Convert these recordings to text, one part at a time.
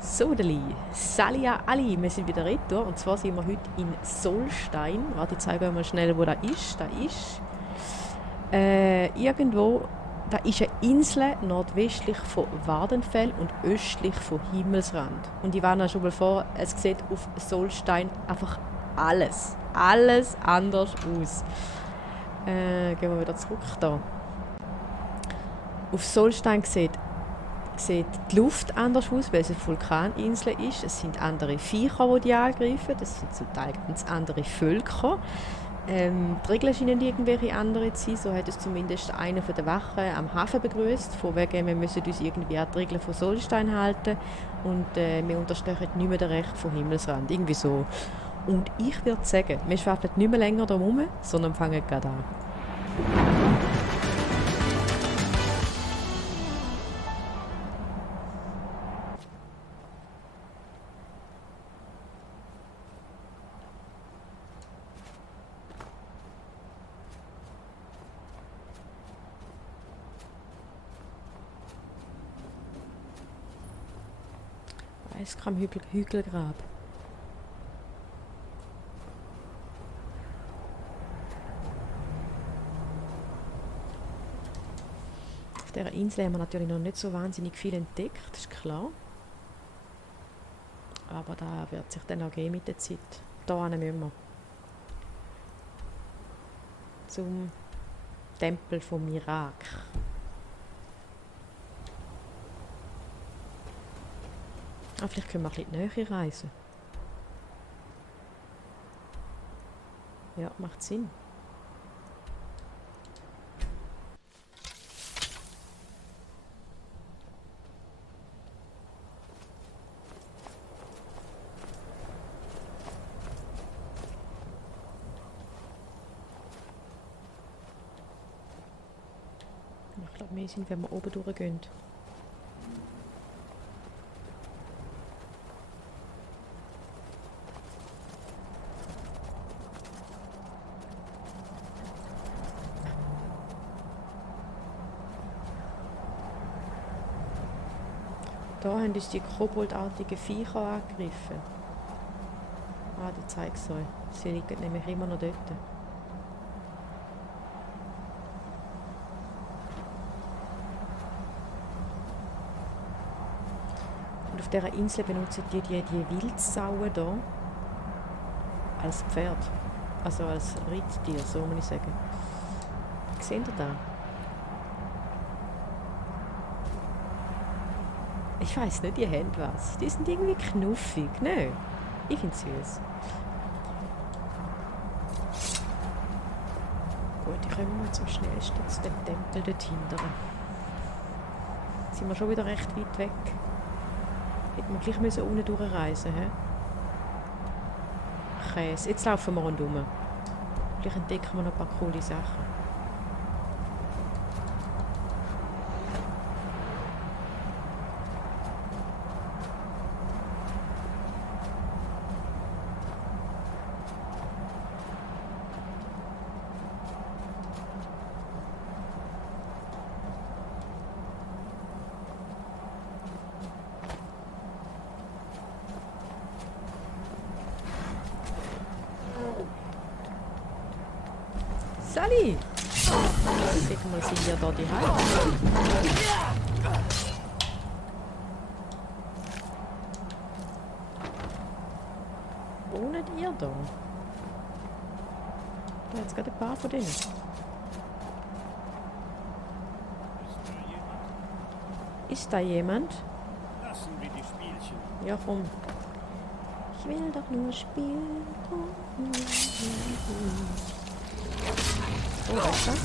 Sodeli, Salia Ali, wir sind wieder retour und zwar sind wir heute in Solstein. Warte, ich zeige euch mal schnell, wo das ist. Da ist irgendwo, da ist eine Insel nordwestlich von Wardenfell und östlich von Himmelsrand. Und ich war schon mal vor, es sieht auf Solstein einfach alles anders aus. Gehen wir wieder zurück da. Auf Solstein sieht die Luft anders aus, weil es eine Vulkaninsel ist. Es sind andere Viecher, die angreifen. Das sind zum Teil ganz andere Völker. Die Regeln scheinen irgendwelche andere zu sein. So hat es zumindest einer von der Wachen am Hafen begrüßt. Von wegen, wir müssen uns irgendwie an die Regeln von Solstein halten. Und wir unterstehen nicht mehr das Recht vom Himmelsrand. Irgendwie so. Und ich würde sagen, wir schwafeln nicht mehr länger drum herum, sondern fangen gerade an. Hügelgrab. Auf dieser Insel haben wir natürlich noch nicht so wahnsinnig viel entdeckt, das ist klar. Aber da wird sich dann auch gehen mit der Zeit. Hier müssen wir. Zum Tempel von Mirak. Vielleicht können wir ein bisschen näher reisen. Ja, macht Sinn. Ich glaube, mehr sind, wenn wir oben durchgehen. Da haben uns die koboldartigen Viecher angegriffen. Ah, ich zeige es euch. Sie liegen nämlich immer noch dort. Und auf dieser Insel benutzen die Wildsauen hier als Pferd. Also als Reittier, so muss ich sagen. Seht ihr das? Ich weiss nicht, die haben was. Die sind irgendwie knuffig. Nein, ich finde es süß. Gut, ich komme mal zum schnellsten zu dem Tempel dort hinten. Sind wir schon wieder recht weit weg. Hätten wir gleich müssen unten durchreisen, hä? Käse. Jetzt laufen wir rundherum. Vielleicht entdecken wir noch ein paar coole Sachen. Sally! Sag mal, sind wir da die Heim? Wohnt ihr da? Da jetzt gerade ein paar von denen. Ist da jemand? Lassen wir die Spielchen. Ja, komm. Ich will doch nur spielen. Oh, was ist das?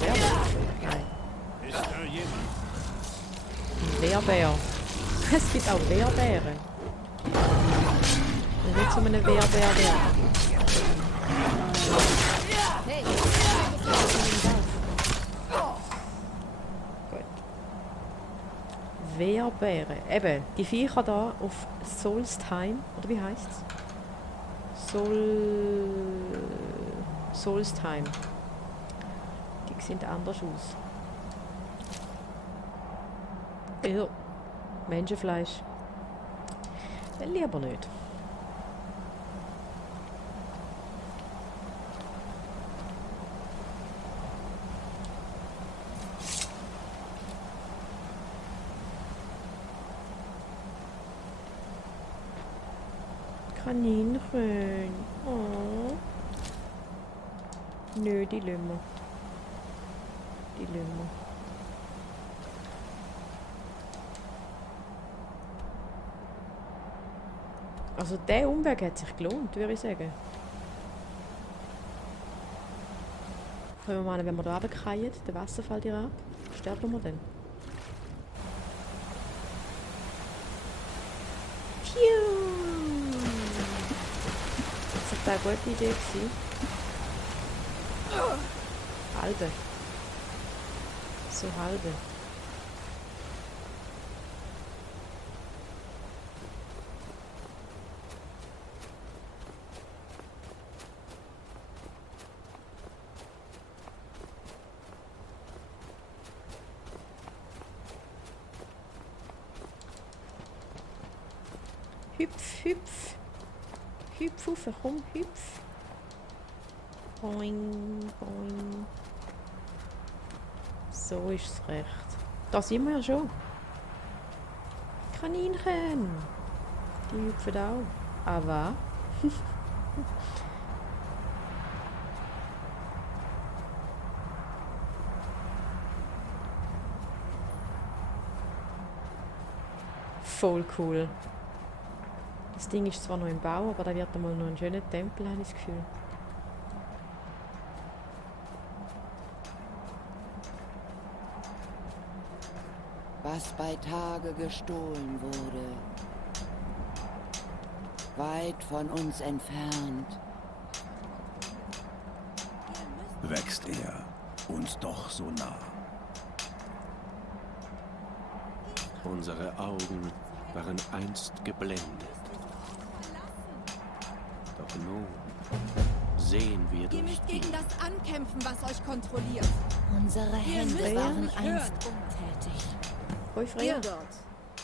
Werbär? Nein. Ist da jemand? Ein Wehrbär. Es gibt auch Wehrbären. Ich will zu einem Wehrbär werden. Gut. Wehrbären. Eben, die Viecher da auf Solstheim. Oder wie heisst es? Solstheim. Die sehen anders aus. Menschenfleisch. Will ich aber nicht. Kaninchen. Oh. Nö, die lassen wir. Die lassen wir. Also der Umweg hat sich gelohnt, würde ich sagen. Können wir mal, wenn wir da runterfallen, der Wasserfall direkt, sterben wir dann. Pfiuh! Das war eine gute Idee gewesen. Halbe. So halbe. Hüpf, hüpf. Hüpf, Uffe, komm, hüpf. Boing, boing. So ist es recht. Da sind wir ja schon. Kaninchen. Die hüpfen auch. Aber. Voll cool. Das Ding ist zwar noch im Bau, aber da wird einmal noch ein schöner Tempel, habe ich das Gefühl. Was bei Tage gestohlen wurde, weit von uns entfernt. Wächst er uns doch so nah. Unsere Augen waren einst geblendet. Doch nun sehen wir Ihr durch müsst ihn. gegen das ankämpfen, was euch kontrolliert. Unsere Hände müsst waren mich einst hören. untätig. Hoi Freya, Ihr dort.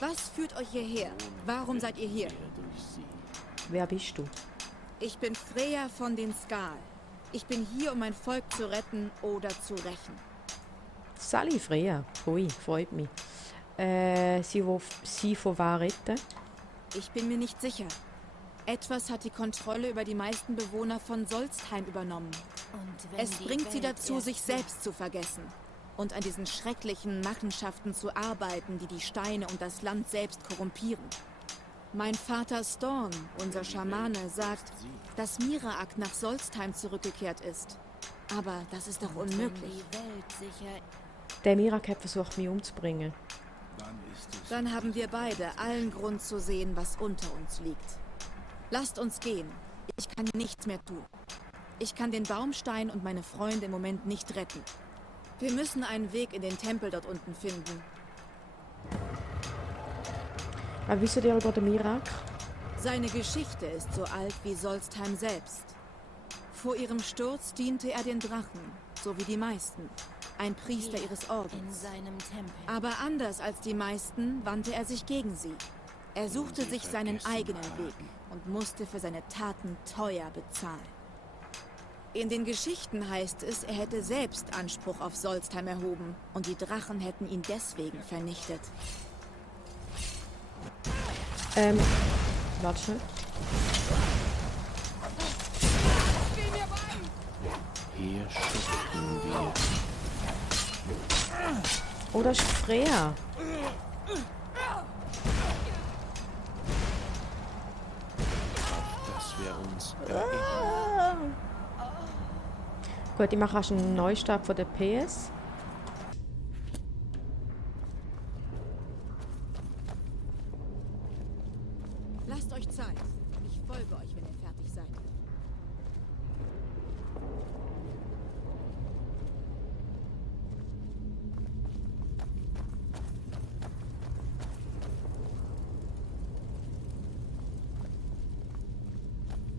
Was führt euch hierher? Warum seid ihr hier? Durch sie. wer bist du? Ich bin Freya von den Skal. Ich bin hier, um mein Volk zu retten oder zu rächen. Sally Freya. Hoi, freut mich. Sie von was retten? Ich bin mir nicht sicher. Etwas hat die Kontrolle über die meisten Bewohner von Solstheim übernommen. Und wenn Es die bringt sie Welt dazu, erst sich selbst zu vergessen und an diesen schrecklichen Machenschaften zu arbeiten, die die Steine und das Land selbst korrumpieren. Mein Vater Storm, unser Schamane, sagt, dass Miraak nach Solstheim zurückgekehrt ist. Aber das ist doch wenn unmöglich. die Welt sicher Der Mirak hat versucht, mich umzubringen. Dann ist es Dann haben wir beide allen Grund zu sehen, was unter uns liegt. Lasst uns gehen. Ich kann nichts mehr tun. Ich kann den Baumstein und meine Freunde im Moment nicht retten. Wir müssen einen Weg in den Tempel dort unten finden. Was wisst ihr über den Mirak? Seine Geschichte ist so alt wie Solstheim selbst. Vor ihrem Sturz diente er den Drachen, so wie die meisten. Ein Priester ihres in Ordens. seinem Tempel. Aber anders als die meisten wandte er sich gegen sie. Er suchte sich seinen eigenen Weg und musste für seine Taten teuer bezahlen. In den Geschichten heißt es, er hätte selbst Anspruch auf Solstheim erhoben und die Drachen hätten ihn deswegen vernichtet. Warte schnell. hier schütteln wir. Oh, das ist Freya. Dass wir uns erinnern. Gut, ich mache erst einen Neustart von der PS. Lasst euch Zeit. Ich folge euch, wenn ihr fertig seid.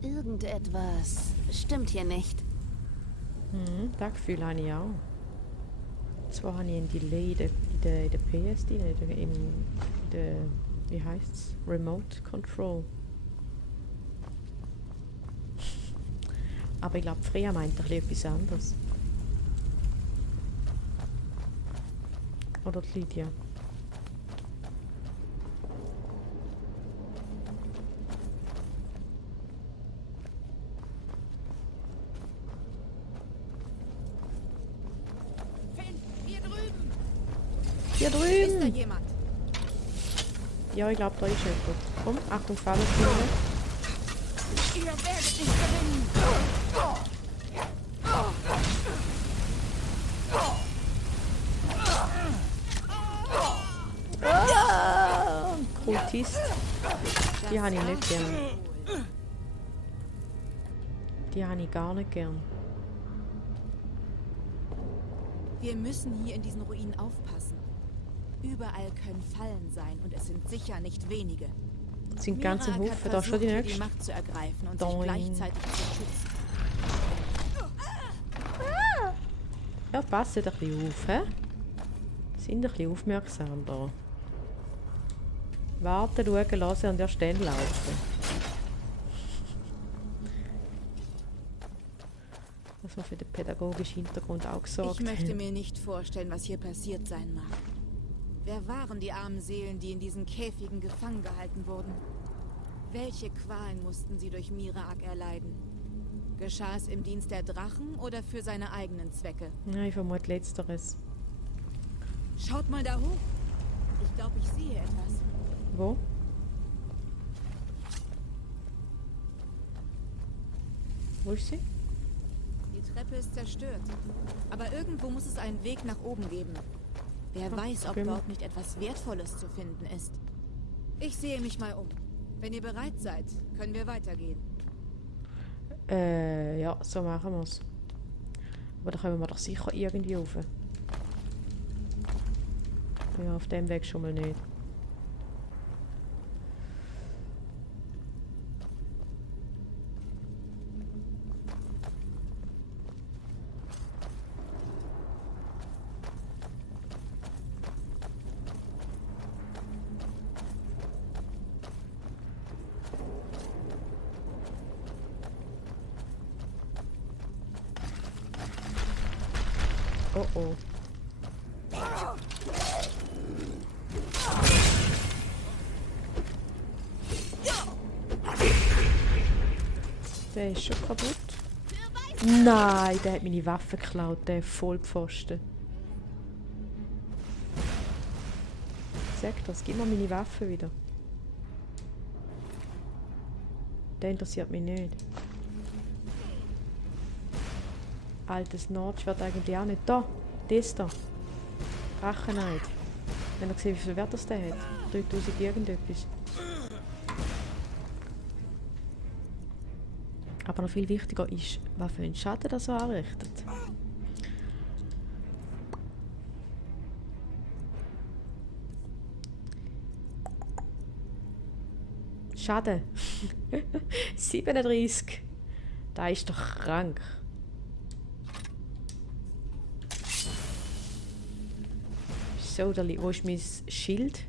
Irgendetwas stimmt hier nicht. Das Gefühl habe ich auch. Zwar habe ich einen Delay in der PS drin, in der Wie heißt's? Remote Control. Aber ich glaube, Freya meint ein bisschen etwas anderes. Oder die Lydia. Hier drüben! Hier Ist da drüben! jemand? Ja, ich glaube, da ist jemand. Komm, Achtung, Falle führen. Ihr werdet nicht gewinnen. Kultist. Die habe ich nicht gern. Die habe ich gar nicht gern. Wir müssen hier in diesen Ruinen aufpassen. Überall können Fallen sein und es sind sicher nicht wenige. Das sind ganze Miraak hat Haufen. Da ist schon die versucht, hier nächste. Macht zu ergreifen und Doing. sich gleichzeitig zu schützen. Ja, passt ein bisschen auf, hä? Sind ein bisschen aufmerksam da. Warten, schauen, lassen und erst dann laufen. Dass wir für den pädagogischen Hintergrund auch gesorgt Ich möchte haben. mir nicht vorstellen, was hier passiert sein mag. Wer waren die armen Seelen, die in diesen Käfigen gefangen gehalten wurden? Welche Qualen mussten sie durch Miraak erleiden? Geschah es im Dienst der Drachen oder für seine eigenen Zwecke? Ja, ich vermute Letzteres. Schaut mal da hoch. Ich glaube, ich sehe etwas. Wo? Wo ist sie? Die Treppe ist zerstört. Aber irgendwo muss es einen Weg nach oben geben. Wer weiß, ob okay. dort nicht etwas Wertvolles zu finden ist. Ich sehe mich mal um. Wenn ihr bereit seid, können wir weitergehen. Ja, so machen wir es. Aber da kommen wir doch sicher irgendwie rauf. Ja, auf dem Weg schon mal nicht. Oh oh. Der ist schon kaputt. Nein, der hat meine Waffe geklaut, der Vollpfosten. Sag das, gib mir meine Waffe wieder. Der interessiert mich nicht. Altes Nordschwert eigentlich auch nicht. Da, das da. Drachenheid. Wenn ihr gesehen, wie viel Wert das der hat. 3000 irgendetwas. Aber noch viel wichtiger ist, was für einen Schaden das so anrichtet. Schaden. 37. Da ist doch krank. So, wo ist mein Schild?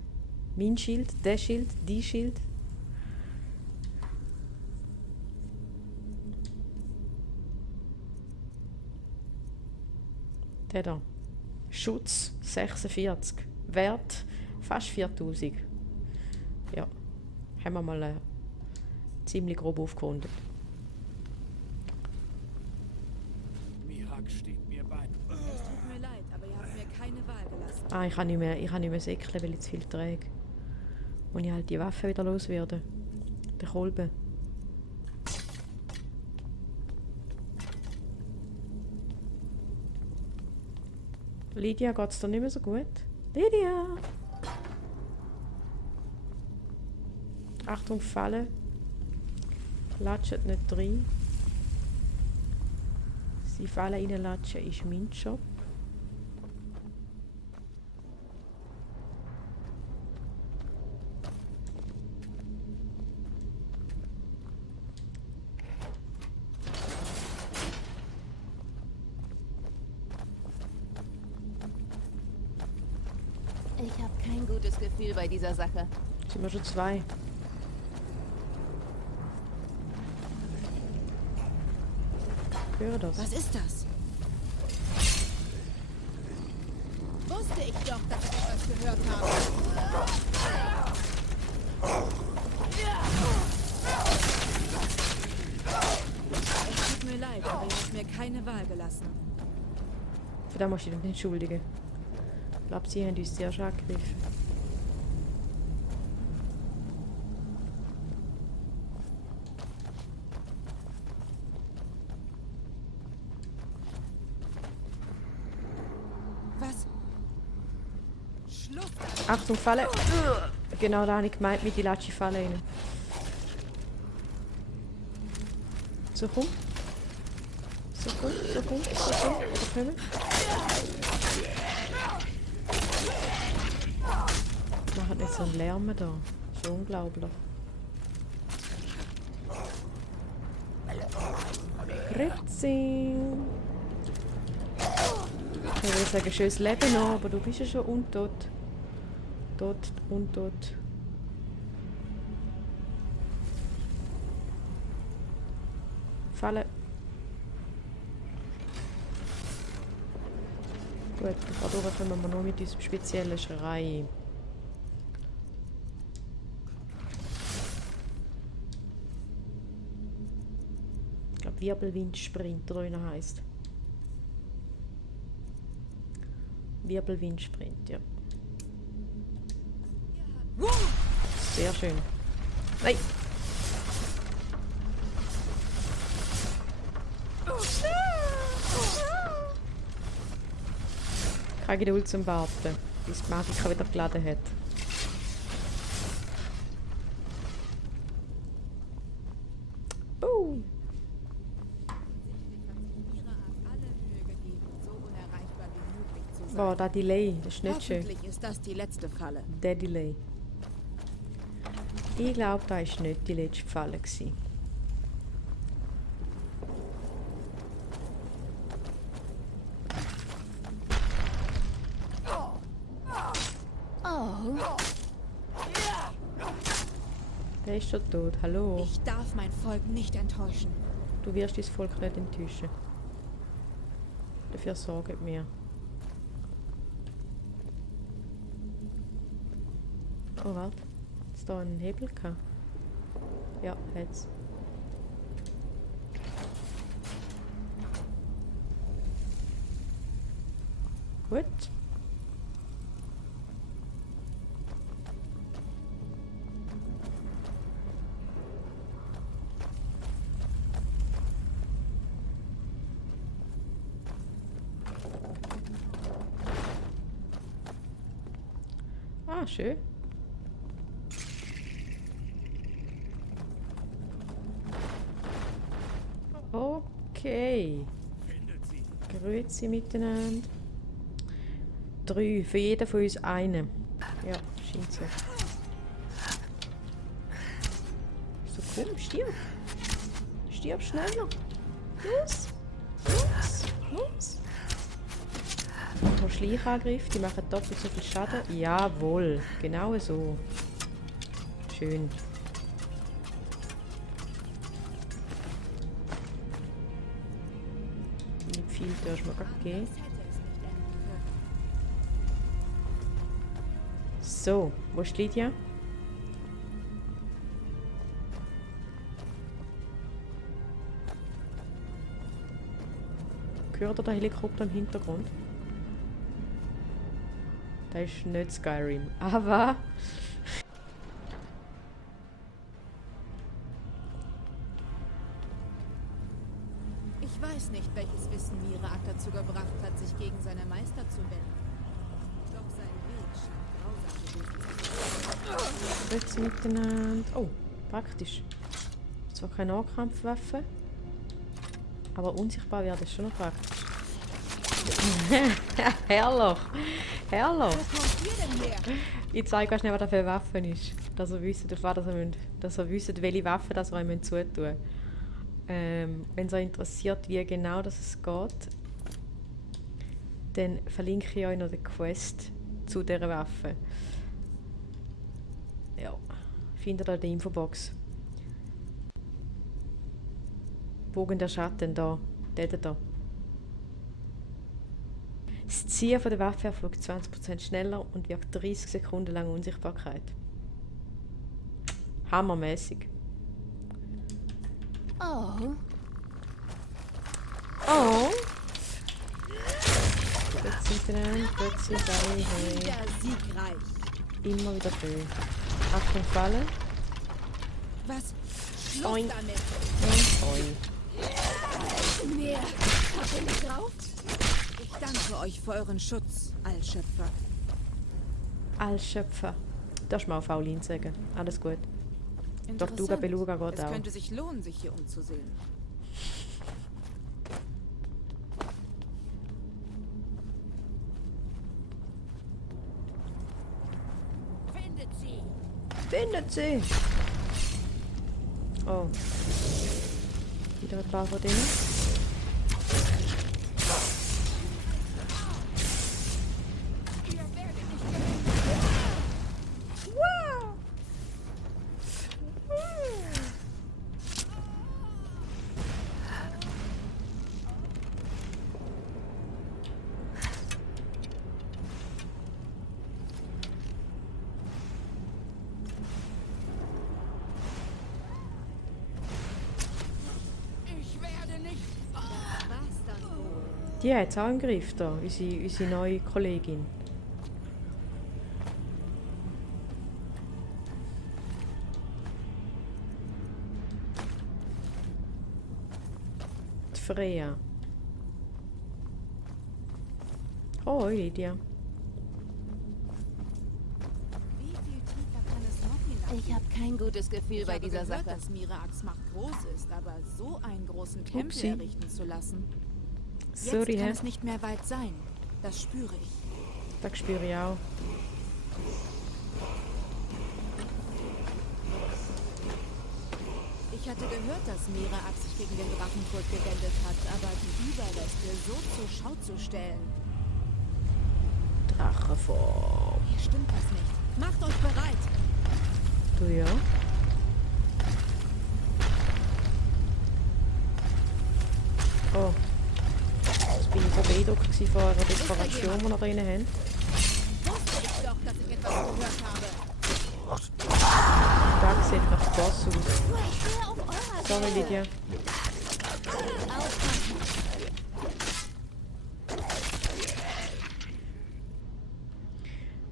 Mein Schild, der Schild, die Schild. Der da. Schutz 46. Wert fast 4000. Ja. Haben wir mal ziemlich grob aufgerundet. Miraak steht mir bei. Es tut mir leid, aber ihr habt mir keine Wahl gelassen. Ah, ich kann nicht mehr säckeln, weil ich zu viel träge. Und ich halt die Waffe wieder loswerde. Der Kolben. Lydia, geht's dir nicht mehr so gut? Lydia! Achtung, Falle. Latscht nicht rein. Sie Falle reinlatschen ist mein Job. Ich habe kein gutes Gefühl bei dieser Sache. Sind wir schon 2? Ich höre das. Was ist das? Wusste ich doch, dass ich etwas gehört habe. Es tut mir leid, aber ihr habt mir keine Wahl gelassen. Für das muss ich dich entschuldigen. Ich glaube, sie haben uns sehr stark angegriffen. Was? Schluss! Achtung, Falle! Genau da habe ich gemeint mit die Latschi Falle rein. So, komm. So, komm, so, komm, so, komm. Oder kommen. Machen nicht so einen Lärm da. Das ist unglaublich. Grüezi! Ich würde sagen, schönes Leben noch, aber du bist ja schon untot. Tot, untot. Falle. Gut, dadurch kommen wir noch mit diesem speziellen Schrei. Ich glaube, Wirbelwindsprint oder wie er heisst. Wirbelwindsprint, ja. Sehr schön. Nein! Keine Geduld zum Warten, bis die Magica wieder geladen hat. Boom! Boah, der Delay, das ist nicht schön. Hoffentlich ist das die letzte Falle. Der Delay. Ich glaube, das war nicht die letzte Falle gewesen. Der ist schon tot. Hallo. Ich darf mein Volk nicht enttäuschen. Du wirst dein Volk nicht enttäuschen. Dafür sorgt mir. Oh, warte. Ist da ein Hebel gehabt? Ja, hat's. Gut. Ah, schön. Okay. Grüezi miteinander. 3. Für jeden von uns einen. Ja, scheint so. So komm, stirb. Stirb schneller. Los. Los. Los. Schleichangriff, die machen doppelt so viel Schaden. Jawohl, genau so. Schön. Nicht viel darfst du mir gerade geben. So, wo ist Lydia? Hört ihr den Helikopter im Hintergrund? Das ist nicht Skyrim, aber... Ich weiß nicht, welches Wissen Miraak dazu gebracht hat, sich gegen seine Meister zu wenden. Doch sein Weg scheint grausam gewesen zu sein. Jetzt miteinander... Oh, praktisch. Zwar keine Nahkampfwaffe, aber unsichtbar werden ist schon noch praktisch. Herrlich! Herrlich! Wo kommt ihr denn her? Ich zeige euch schnell, was das für eine Waffe ist. Dass ihr wisst, auf was ihr müsst, dass ihr wisst, welche Waffe das ihr euch zutun müsst. Wenn es euch interessiert, wie genau das es geht, dann verlinke ich euch noch den Quest zu dieser Waffe. Ja. Findet ihr in der Infobox. Bogen der Schatten da. Der da. Das Ziehen von der Waffe erfolgt 20% schneller und wirkt 30 Sekunden lang Unsichtbarkeit. Hammermäßig. Oh. Oh! Plötzlich rein, plötzlich rein. Wieder siegreich. Immer wieder schön. Achtung, Falle. Was? Schluss Oink. damit. Und oink. Mehr. Habt ihr nicht drauf? Ich danke euch für euren Schutz, Allschöpfer. Als Schöpfer. Darfst du mal auf Faulin sagen. Alles gut. Doch Duga Interessant. Beluga geht Es auch. könnte sich lohnen, sich hier umzusehen. Findet sie. Findet sie! Oh. Wieder ein paar von denen. Ihr werdet nicht gewinnen. Ich werde nicht. Was dann wohl? Die hat es auch im Griff da, unsere neue Kollegin. Die Freya. Oh, Lydia. Wie viel tiefer kann es noch hinab? Ich habe kein gutes Gefühl Ich bei habe dieser gehört, Sache. dass Miraaks Macht groß ist, aber so einen großen Tempel Upsi. errichten zu lassen. Sorry, Jetzt kann hä? es nicht mehr weit sein. Das spüre ich. Das spüre ich auch. Ich hatte gehört, dass Miraak sich gegen den Drachenkult gewendet hat, aber die Überreste so zur Schau zu stellen, Drachenform. hier stimmt was nicht. Macht euch bereit! Du ja? Oh. Jetzt bin ich so beeindruckt gewesen von eurer Dekoration, die wir drin haben. Wusste ich doch, dass ich etwas gehört habe. Da sieht nach Boss aus. Wer auf eurer Sorry, Lydia.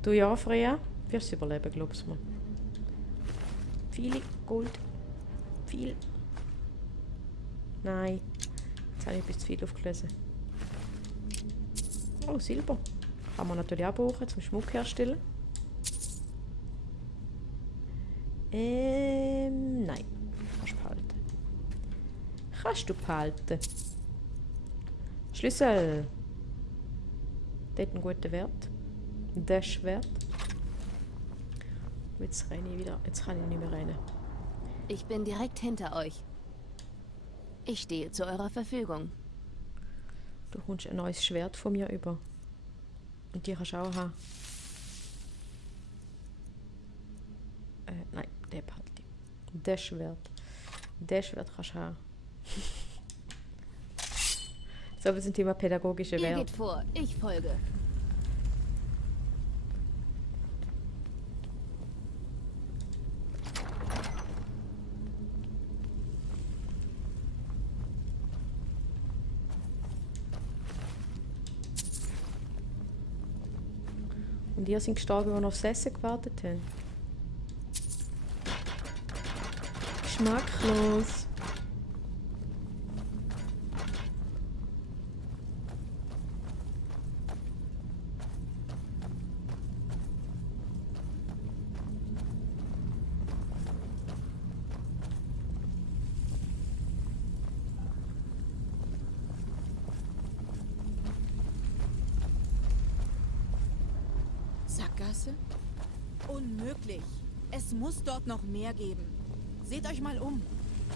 Du ja, Freya? Wirst du überleben, glaubst du mir. Viele Gold. Viel. Nein. Jetzt habe ich etwas zu viel aufgelesen. Oh, Silber. Kann man natürlich auch brauchen, zum Schmuck herstellen. Nein. Kannst du behalten. Kannst du behalten. Schlüssel. Dort einen guten Wert. Dash-Wert. Jetzt renne ich wieder. Jetzt kann ich nicht mehr rennen. Ich bin direkt hinter euch. Ich stehe zu eurer Verfügung. Du kommst ein neues Schwert von mir über. Und die kannst du auch haben. Nein, der behalte ich. Das Schwert. Das Schwert kannst du haben. So, wir sind Thema pädagogische Ihr Wert. geht vor, ich folge. Und ihr sind gestorben, die noch aufs Essen gewartet haben. Geschmacklos. Sackgasse? Unmöglich. Es muss dort noch mehr geben. Seht euch mal um.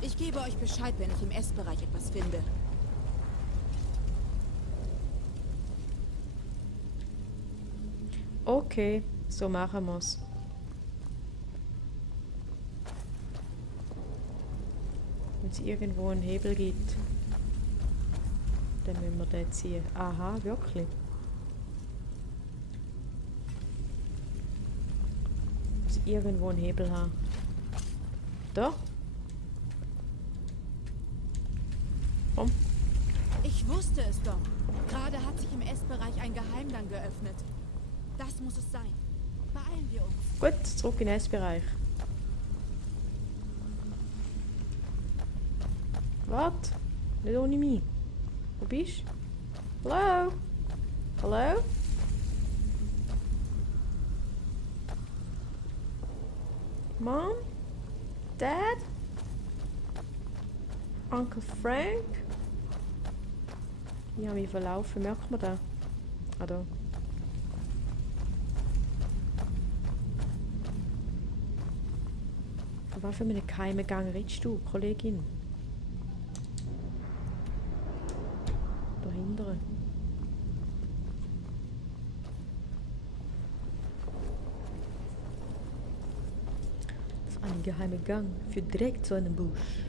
Ich gebe euch Bescheid, wenn ich im Essbereich etwas finde. Okay, so machen wir's. es irgendwo einen Hebel gibt, dann müssen wir den ziehen. Aha, wirklich. Muss irgendwo einen Hebel haben. Da? Komm. Ich wusste es doch. Gerade hat sich im Essbereich ein Geheimgang geöffnet. Das muss es sein. Beeilen wir uns. Gut, zurück in den Essbereich. Warte, nicht ohne mich. Wo bist du? Hallo? Hallo? Mom? Dad? Uncle Frank? Ich habe mich verlaufen, merkt man das? Ah, da. Von was für einem geheimen Gang redest du, Kollegin? Dahinter. Das ist ein geheimer Gang für direkt zu einem Busch.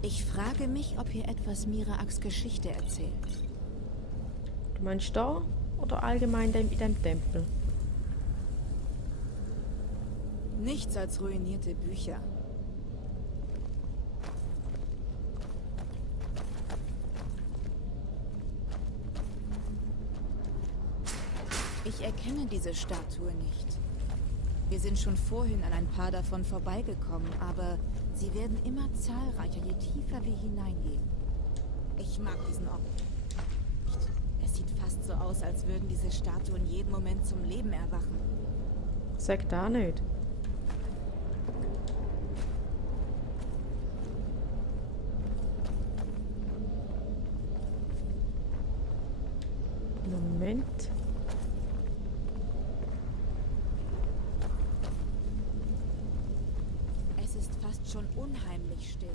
Ich frage mich, ob hier etwas Miraaks Geschichte erzählt. Du meinst da oder allgemein in deinem Tempel? Nichts als ruinierte Bücher. Ich erkenne diese Statue nicht. Wir sind schon vorhin an ein paar davon vorbeigekommen, aber sie werden immer zahlreicher, je tiefer wir hineingehen. Ich mag diesen Ort nicht. Es sieht fast so aus, als würden diese Statuen jeden Moment zum Leben erwachen. Sag da nicht. Moment. Es ist fast schon unheimlich still.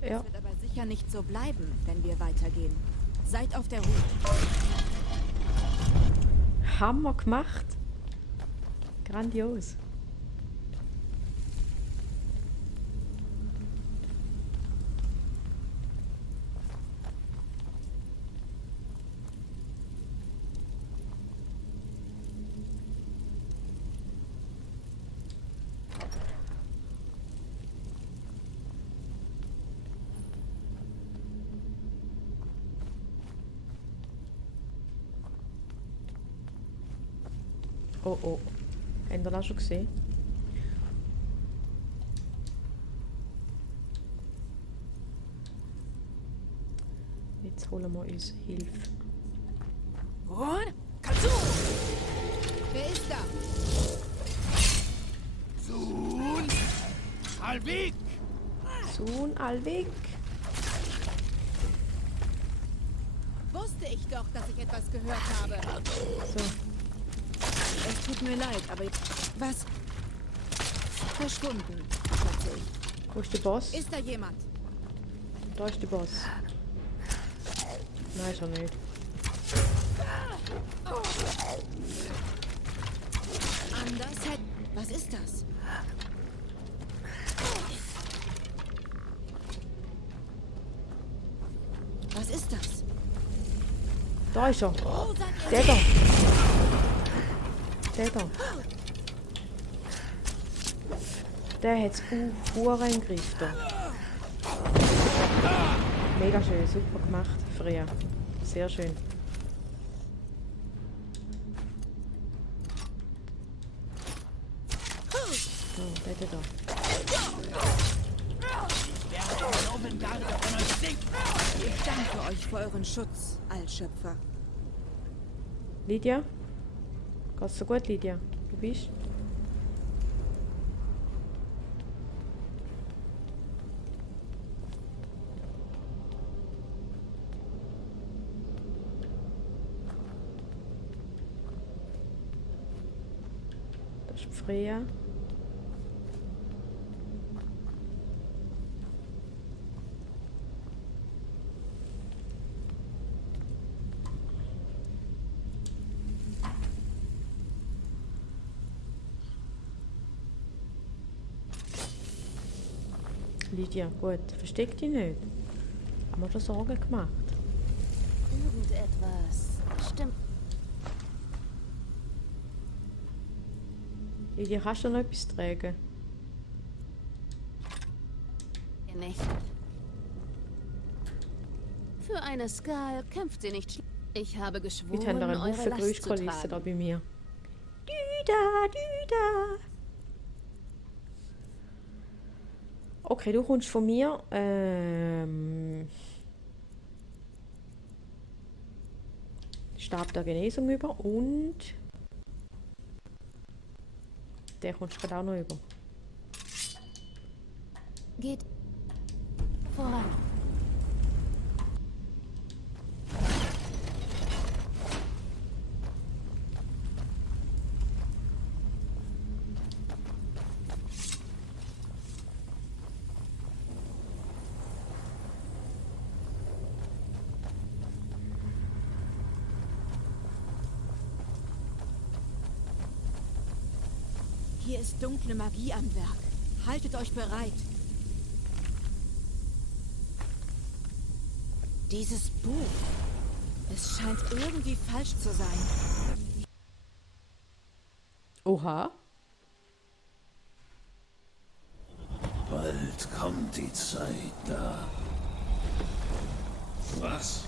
Ja. Es wird aber sicher nicht so bleiben, wenn wir weitergehen. Seid auf der Hut. Hammer gemacht. Grandios. Oh oh. Habt ihr das schon gesehen? Jetzt holen wir uns Hilfe. Und? Katsu! Wer ist da? Sohn! Alvik! Sohn Alvik. Wusste ich doch, dass ich etwas gehört habe. So. Es tut mir leid, aber... Was? Verschwunden, schätze ich. Wo ist der Boss? Ist da jemand? Da ist der Boss. Nein, ist er nicht. Anders hätte... Was ist das? Was ist das? Da ist er. Oh, seid ihr... Der da. Der da. Der hat es Uhren im Griff da. Mega schön, super gemacht, Freya. Sehr schön. So, der da. Ich danke euch für euren Schutz, Allschöpfer. Lydia? Geht's so gut, Lydia? Du bist? Das ist Freya. Lydia, gut, versteck dich nicht. Haben wir dir Sorgen gemacht? Irgendetwas stimmt Lydia, kannst du noch etwas tragen? nicht. Für eine Skal kämpft sie nicht schlecht. Ich habe Heute geschworen, haben wir einen eure Haufen Last zu Geräuschkulissen da tragen. bei mir. Düda. Okay, du kommst von mir. Stab der Genesung über und der kommst du gerade auch noch über. Geht voran. Hier ist dunkle Magie am Werk. Haltet euch bereit. Dieses Buch. Es scheint irgendwie falsch zu sein. Oha. Bald kommt die Zeit da. Was?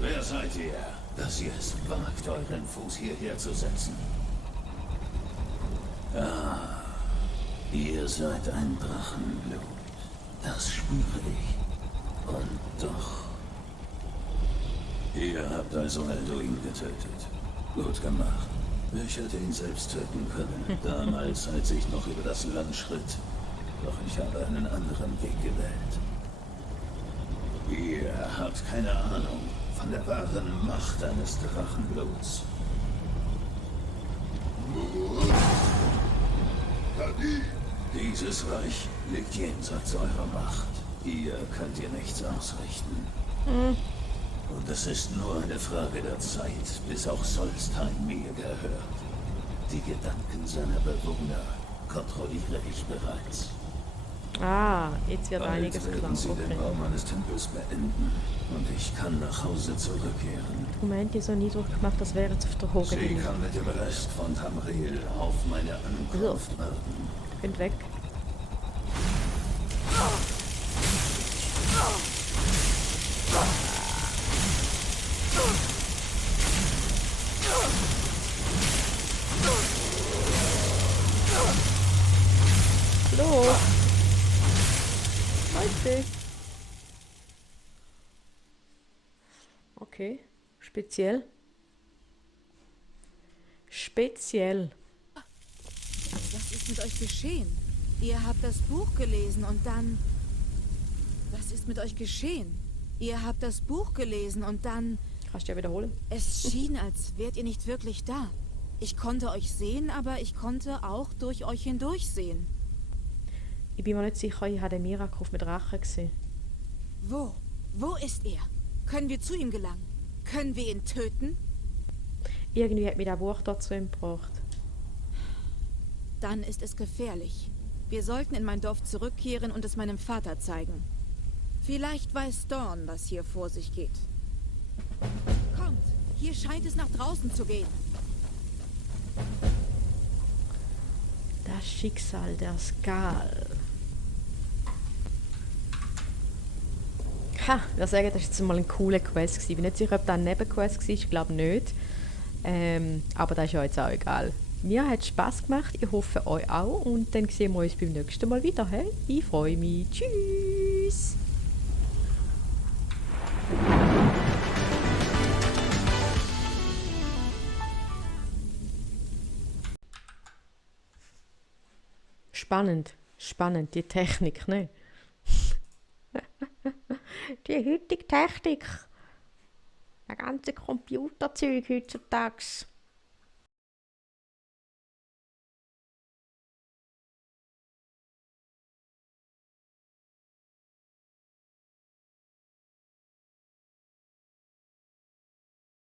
Wer seid ihr, dass ihr es wagt, euren Fuß hierher zu setzen? Ah, ihr seid ein Drachenblut. Das spüre ich. Und doch. Ihr habt also Alduin getötet. Gut gemacht. Ich hätte ihn selbst töten können, damals, als ich noch über das Land schritt. Doch ich habe einen anderen Weg gewählt. Ihr habt keine Ahnung von der wahren Macht eines Drachenbluts. Dieses Reich liegt jenseits eurer Macht. Ihr könnt ihr nichts ausrichten. Und es ist nur eine Frage der Zeit, bis auch Solstheim mir gehört. Die Gedanken seiner Bewohner kontrolliere ich bereits. Ah, jetzt wird einiges Bald klar. werden sie den Okay. Bau meines Tempels beenden und ich kann nach Hause zurückkehren. Moment, ihr so einen Eindruck gemacht, das wäre jetzt auf der Hoge Sie hin. kann mit dem Rest von Tamriel auf meine Ankunft warten. Könnt weg. Hallo. Leute. Okay. Speziell. Speziell. Was ist mit euch geschehen? Ihr habt das Buch gelesen und dann... Was ist mit euch geschehen? Ihr habt das Buch gelesen und dann... Kannst du ja wiederholen? Es schien, als wärt ihr nicht wirklich da. Ich konnte euch sehen, aber ich konnte auch durch euch hindurch sehen. Ich bin mir nicht sicher, ich habe den Mirakov mit Rache gesehen. Wo? Wo ist er? Können wir zu ihm gelangen? Können wir ihn töten? Irgendwie hat mich das Buch dazu gebracht. Dann ist es gefährlich. Wir sollten in mein Dorf zurückkehren und es meinem Vater zeigen. Vielleicht weiß Dawn, was hier vor sich geht. Kommt, hier scheint es nach draußen zu gehen. Das Schicksal der Skal. Ha, ich würde sagen, das war jetzt mal ein cooler Quest gewesen. Ich bin nicht sicher, ob das ein Nebenquest war, ich glaube nicht. Aber das ist ja jetzt auch egal. Mir hat es Spass gemacht, ich hoffe euch auch. Und dann sehen wir uns beim nächsten Mal wieder. Hey? Ich freue mich. Tschüss! Spannend, spannend, die Technik, ne? Die heutige Technik. Das ganze Computerzeug heutzutage.